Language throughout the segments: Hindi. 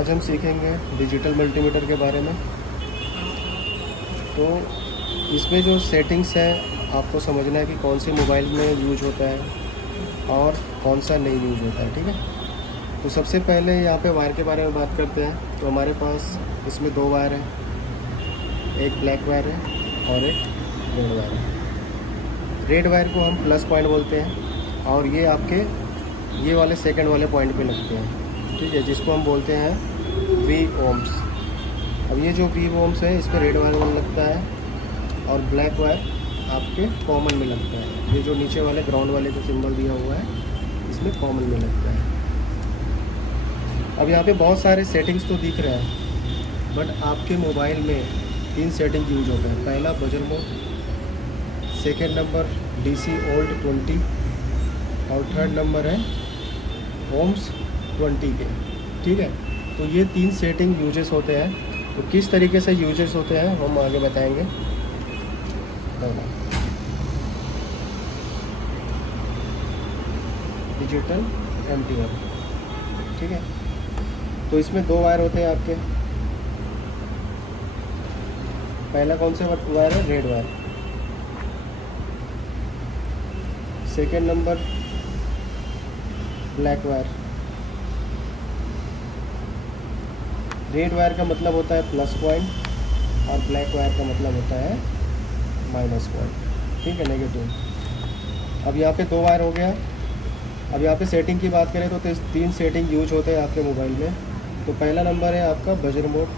आज हम सीखेंगे डिजिटल मल्टीमीटर के बारे में। तो इसमें जो सेटिंग्स है आपको समझना है कि कौन सी मोबाइल में यूज होता है और कौन सा नहीं यूज होता है। ठीक है, तो सबसे पहले यहाँ पे वायर के बारे में बात करते हैं। तो हमारे पास इसमें दो वायर हैं, एक ब्लैक वायर है और एक रेड वायर है। रेड वायर को हम प्लस पॉइंट बोलते हैं और ये आपके ये वाले सेकंड वाले पॉइंट पे लगते हैं। ठीक है, जिसको हम बोलते हैं वी ओम्स। अब ये जो वी ओम्स है इस पर रेड वायर में लगता है और ब्लैक वायर आपके कॉमन में लगता है। ये जो नीचे वाले ग्राउंड वाले जो सिंबल दिया हुआ है इसमें कॉमन में लगता है। अब यहाँ पे बहुत सारे सेटिंग्स तो दिख रहे हैं, बट आपके मोबाइल में 3 सेटिंग यूज होते हैं। पहला buzzer mode, second number DC old 20 और थर्ड नंबर है ओम्स 20 के। ठीक है, तो ये 3 सेटिंग यूजेस होते हैं। तो किस तरीके से यूजेस होते हैं हम आगे बताएंगे। Digital MTR। ठीक है, तो इसमें 2 वायर होते हैं आपके। पहला कौन सा वायर है? Red wire. Second number black wire. Red wire का मतलब होता है प्लस पॉइंट और ब्लैक वायर का मतलब होता है माइनस पॉइंट। ठीक है, नेगेटिव। अब यहाँ पे 2 वायर हो गया। अब यहाँ पे सेटिंग की बात करें तो 3 सेटिंग यूज होते हैं आपके मोबाइल में। तो पहला नंबर है आपका बजर मोड।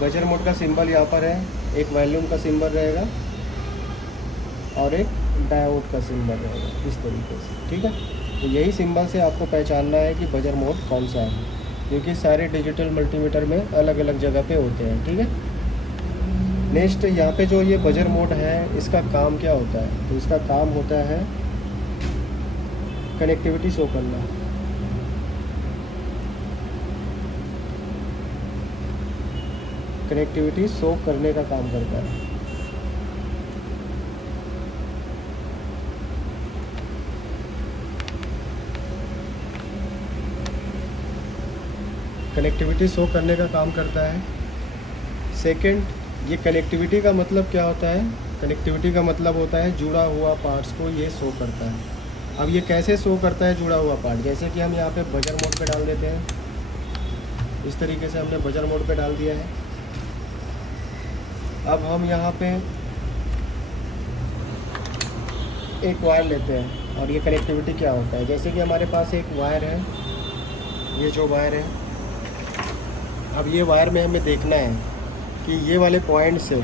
बजर मोड का सिंबल यहाँ पर है, एक वॉल्यूम का सिंबल रहेगा और एक डायोड का सिंबल रहेगा इस तरीके से। ठीक है, तो यही सिंबल से आपको पहचानना है कि बजर मोड कौन सा है, क्योंकि सारे डिजिटल मल्टीमीटर में अलग अलग जगह पे होते हैं। ठीक है, नेक्स्ट यहाँ पे जो ये बजर मोड है इसका काम क्या होता है? तो इसका काम होता है कनेक्टिविटी शो करना। कनेक्टिविटी शो करने का काम करता है। कनेक्टिविटी शो करने का काम करता है। सेकंड, ये कनेक्टिविटी का मतलब क्या होता है? कनेक्टिविटी का मतलब होता है जुड़ा हुआ पार्ट्स को ये शो करता है। अब ये कैसे शो करता है जुड़ा हुआ पार्ट? जैसे कि हम यहाँ पे बजर मोड पे डाल देते हैं। इस तरीके से हमने बजर मोड पे डाल दिया है। अब हम यहाँ पे एक वायर लेते हैं और ये कनेक्टिविटी क्या होता है? जैसे कि हमारे पास एक वायर है, ये जो वायर है, अब ये वायर में हमें देखना है कि ये वाले पॉइंट से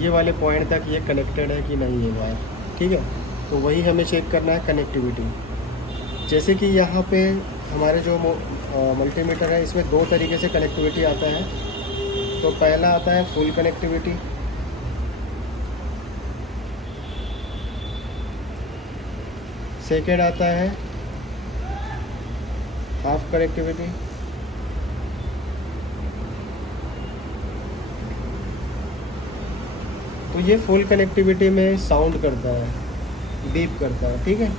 ये वाले पॉइंट तक ये कनेक्टेड है कि नहीं ये वायर। ठीक है, तो वही हमें चेक करना है कनेक्टिविटी। जैसे कि यहाँ पे हमारे जो मल्टीमीटर है इसमें 2 तरीके से कनेक्टिविटी आता है। तो पहला आता है फुल कनेक्टिविटी, सेकेंड आता है हाफ कनेक्टिविटी, तो ये फुल कनेक्टिविटी में साउंड करता है, बीप करता है। ठीक है,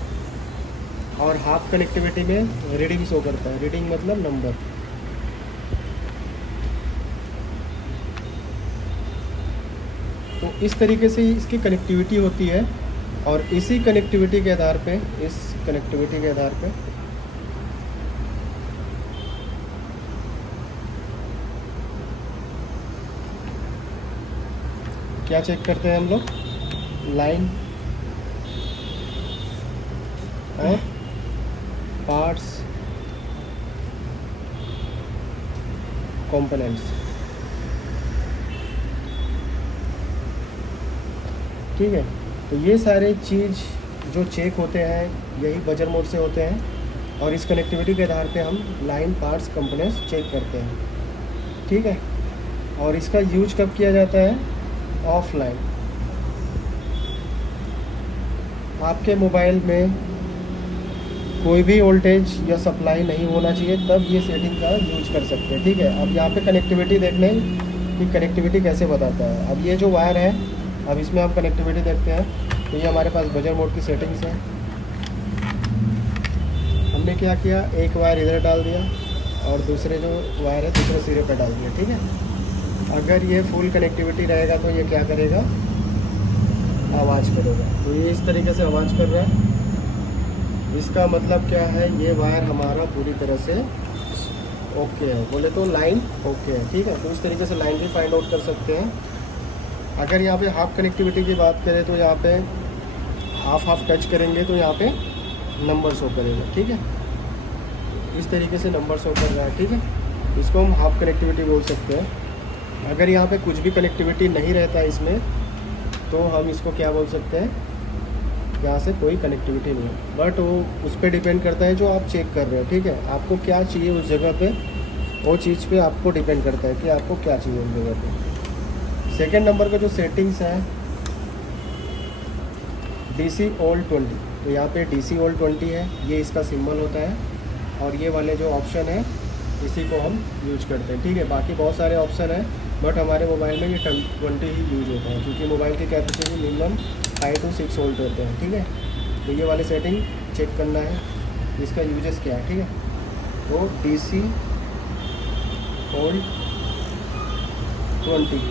और हाफ कनेक्टिविटी में रीडिंग शो करता है। रीडिंग मतलब नंबर। तो इस तरीके से इसकी कनेक्टिविटी होती है और इसी कनेक्टिविटी के आधार पे क्या चेक करते हैं हम लोग? लाइन और पार्ट्स, कंपोनेंट्स। ठीक है, तो ये सारे चीज़ जो चेक होते हैं यही बजर मोड से होते हैं और इस कनेक्टिविटी के आधार पे हम लाइन, पार्ट्स, कंपोनेंट्स चेक करते हैं। ठीक है, और इसका यूज कब किया जाता है? ऑफलाइन। आपके मोबाइल में कोई भी वोल्टेज या सप्लाई नहीं होना चाहिए, तब ये सेटिंग का यूज कर सकते हैं। ठीक है, अब यहाँ पे कनेक्टिविटी देख लें कि कनेक्टिविटी कैसे बताता है। अब ये जो वायर है, अब इसमें हम कनेक्टिविटी देखते हैं। तो ये हमारे पास बजर मोड की सेटिंग्स है। क्या किया, एक वायर इधर डाल दिया और दूसरे जो वायर है दूसरे सिरे पे डाल दिया, ठीक है। अगर ये फुल कनेक्टिविटी रहेगा तो ये क्या करेगा, आवाज़ करेगा। तो ये इस तरीके से आवाज़ कर रहा है, इसका मतलब क्या है, ये वायर हमारा पूरी तरह से ओके है, बोले तो लाइन ओके है, ठीक है। तो इस तरीके से लाइन भी फाइंड आउट कर सकते हैं। अगर यहाँ पे हाफ कनेक्टिविटी की बात करें तो यहाँ पे हाफ टच करेंगे तो यहाँ पे नंबर शो करेगा, ठीक है। इस तरीके से नंबर शो कर रहा है, ठीक है। इसको हम हाफ कनेक्टिविटी बोल सकते हैं। अगर यहाँ पे कुछ भी कनेक्टिविटी नहीं रहता इसमें तो हम इसको क्या बोल सकते हैं, यहाँ से कोई कनेक्टिविटी नहीं है। बट वो उस पर डिपेंड करता है जो आप चेक कर रहे हो, ठीक है। आपको क्या चाहिए उस जगह पे, वो चीज़ पे आपको डिपेंड करता है कि आपको क्या चाहिए उस जगह पे। सेकेंड नंबर का जो सेटिंग्स है DC All 20, तो यहाँ पे DC All 20 है, ये इसका सिंबल होता है। और ये वाले जो ऑप्शन है इसी को हम यूज करते हैं, ठीक है। बाकी बहुत सारे ऑप्शन है बट हमारे मोबाइल में ये 20 ही यूज होता है, क्योंकि मोबाइल की कैपेसिटी मिनिमम 5 to 6 वोल्ट होते हैं, ठीक है। तो ये वाली सेटिंग चेक करना है, इसका यूजेस क्या है, ठीक है। तो DC All 20,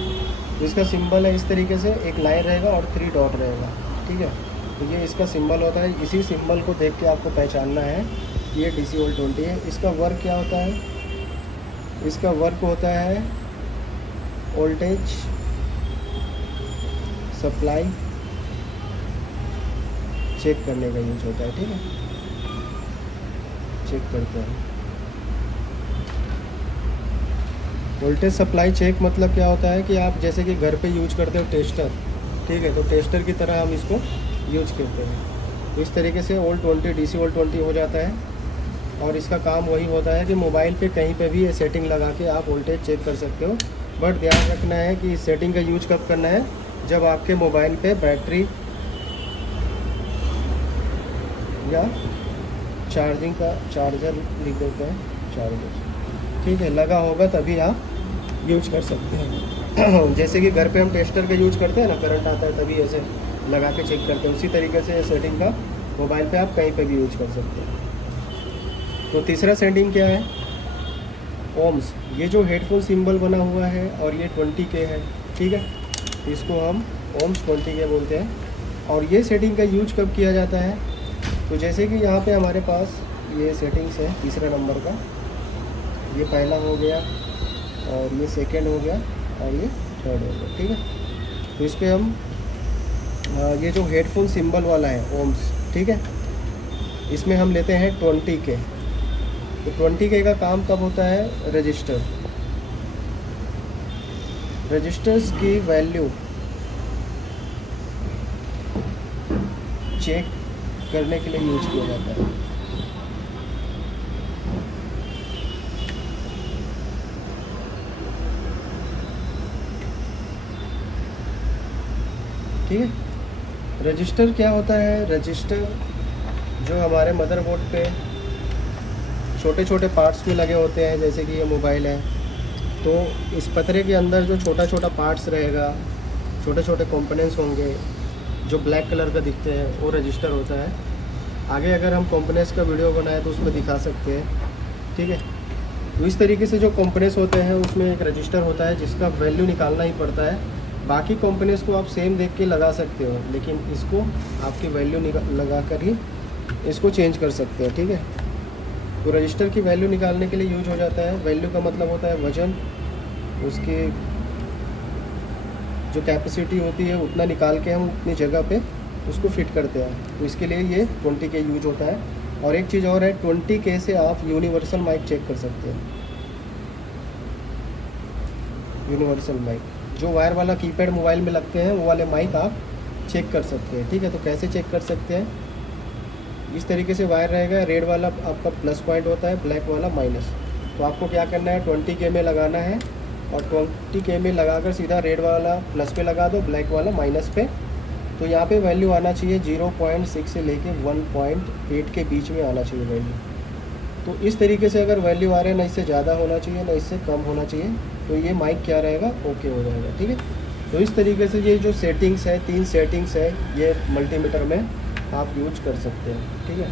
इसका सिंबल है इस तरीके से, एक लाइन रहेगा और 3 डॉट रहेगा, ठीक है। तो ये इसका सिंबल होता है, इसी सिंबल को देख के आपको पहचानना है ये DC All 20 है। इसका वर्क क्या होता है, इसका वर्क होता है वोल्टेज सप्लाई चेक करने का यूज होता है, ठीक है। चेक करते हैं वोल्टेज सप्लाई चेक, मतलब क्या होता है कि आप जैसे कि घर पे यूज करते हो टेस्टर, ठीक है। तो टेस्टर की तरह हम इसको यूज करते हैं। इस तरीके से All 20 DC All 20 हो जाता है। और इसका काम वही होता है कि मोबाइल पे कहीं पे भी ये सेटिंग लगा के आप वोल्टेज चेक कर सकते हो। बट ध्यान रखना है कि इस सेटिंग का यूज कब करना है, जब आपके मोबाइल पे बैटरी या चार्जिंग का चार्जर लिख देते हैं, चार्जर, ठीक है, लगा होगा तभी आप यूज कर सकते हैं। जैसे कि घर पे हम टेस्टर का यूज करते हैं ना, करंट आता है तभी ऐसे लगा के चेक करते हैं, उसी तरीके से सेटिंग का मोबाइल पे आप कहीं पे भी यूज कर सकते हैं। तो तीसरा सेटिंग क्या है, ओम्स। ये जो हेडफोन सिंबल बना हुआ है और ये 20K है, ठीक है। इसको हम ओम्स 20K बोलते हैं। और ये सेटिंग का यूज कब किया जाता है, तो जैसे कि यहाँ पे हमारे पास ये सेटिंग्स है, तीसरा नंबर का, ये पहला हो गया और ये सेकंड हो गया और ये थर्ड हो गया, ठीक है। तो इस पर हम ये जो हेडफोन सिंबल वाला है ओम्स, ठीक है, इसमें हम लेते हैं 20K। तो 20K का काम कब होता है, रजिस्टर्स की वैल्यू चेक करने के लिए यूज किया जाता है। ठीक है, रजिस्टर क्या होता है, रजिस्टर जो हमारे मदरबोर्ड पे छोटे छोटे पार्ट्स में लगे होते हैं, जैसे कि ये मोबाइल है, तो इस पतरे के अंदर जो छोटा छोटा पार्ट्स रहेगा, छोटे छोटे कंपोनेंट्स होंगे जो ब्लैक कलर का दिखते हैं, वो रजिस्टर होता है। आगे अगर हम कंपोनेंट्स का वीडियो बनाए तो उसमें दिखा सकते हैं, ठीक है। तो इस तरीके से जो कंपोनेंट्स होते हैं उसमें एक रजिस्टर होता है जिसका वैल्यू निकालना ही पड़ता है। बाकी कंपोनेंट्स को आप सेम देख के लगा सकते हो, लेकिन इसको आपकी वैल्यू लगा कर ही इसको चेंज कर सकते हैं, ठीक है। तो रजिस्टर की वैल्यू निकालने के लिए यूज हो जाता है। वैल्यू का मतलब होता है वज़न, उसकी जो कैपेसिटी होती है उतना निकाल के हम उतनी जगह पे उसको फिट करते हैं। तो इसके लिए ये 20K यूज होता है। और एक चीज़ और है, 20K से आप यूनिवर्सल माइक चेक कर सकते हैं। यूनिवर्सल माइक जो वायर वाला कीपैड मोबाइल में लगते हैं, वो वाले माइक आप चेक कर सकते हैं, ठीक है। तो कैसे चेक कर सकते हैं, इस तरीके से वायर रहेगा, रेड वाला आपका प्लस पॉइंट होता है, ब्लैक वाला माइनस। तो आपको क्या करना है, 20K में लगाना है और 20K में लगाकर सीधा रेड वाला प्लस पे लगा दो, ब्लैक वाला माइनस पे। तो यहाँ पे वैल्यू आना चाहिए 0.6 से लेके 1.8 के बीच में आना चाहिए वैल्यू। तो इस तरीके से अगर वैल्यू आ रहा है, ना इससे ज़्यादा होना चाहिए ना इससे कम होना चाहिए, तो ये माइक क्या रहेगा, ओके हो जाएगा, ठीक है। तो इस तरीके से ये जो सेटिंग्स है, 3 सेटिंग्स है, ये मल्टीमीटर में आप यूज कर सकते हैं, ठीक है।